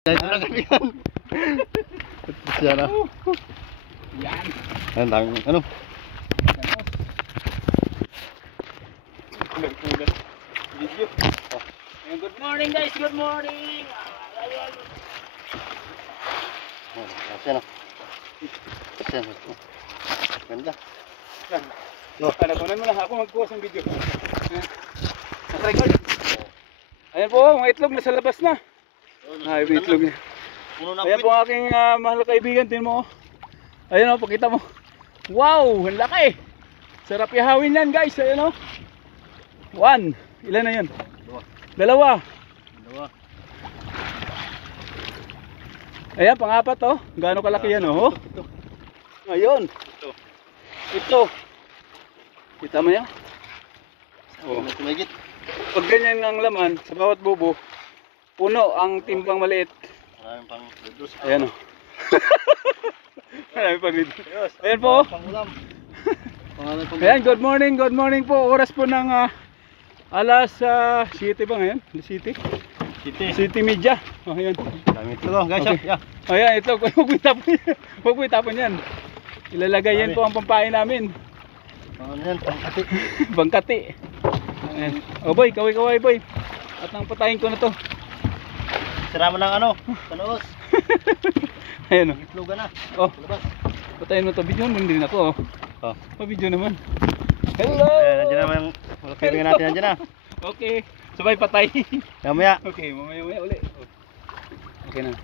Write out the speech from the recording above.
Dito na kami yan. Siya na. Yan. Ano? Video. And good morning guys, good morning. Ayan. Siya na. Siya na. Ganda. Kunan mo na ako mag-post ng video. Naka-record. Ayan po, mga itlog nasa labas na. Ay, may itlog niya. Ayan po ang aking mahal na kaibigan, tin mo. Ayan o, pakita mo. Wow, ang laki. Sarap ihawin yan guys, ayan o. 1, ilan na yun? 2. Ayan, pang-apat o. Gaano kalaki yan o. Ayun. Ito. Kita mo yan? Oh. Pag ganyan ang laman, sa bawat bubo, puno ang timbang maliit. Maraming pang reduce. Ayan o. Maraming pang reduce. Ayan po. Pangulam. Ayan, good morning po. Oras po ng alas 7 ba ngayon? City media. Oh, ayan. Dami ito guys. Okay. Yeah. Ayan, ito. Huwag mo itapon yan. Ilalagay yan po ang pampain namin. Ano yan? Pangkati. Bangkati. Ayan. O boy, kaway boy. At nang patayin ko na to. Sira mo ng ano? Panoos. Ayan o. Itlogan na. Oh, Labas. patayin mo to. Video mo din ako. Oh. Video naman. Hello! Ayan, nandiyan naman yung mga kaibigan natin. Nandiyan na. Okay. Sabay patay. Mamaya. Okay, mamaya uli. Okay na.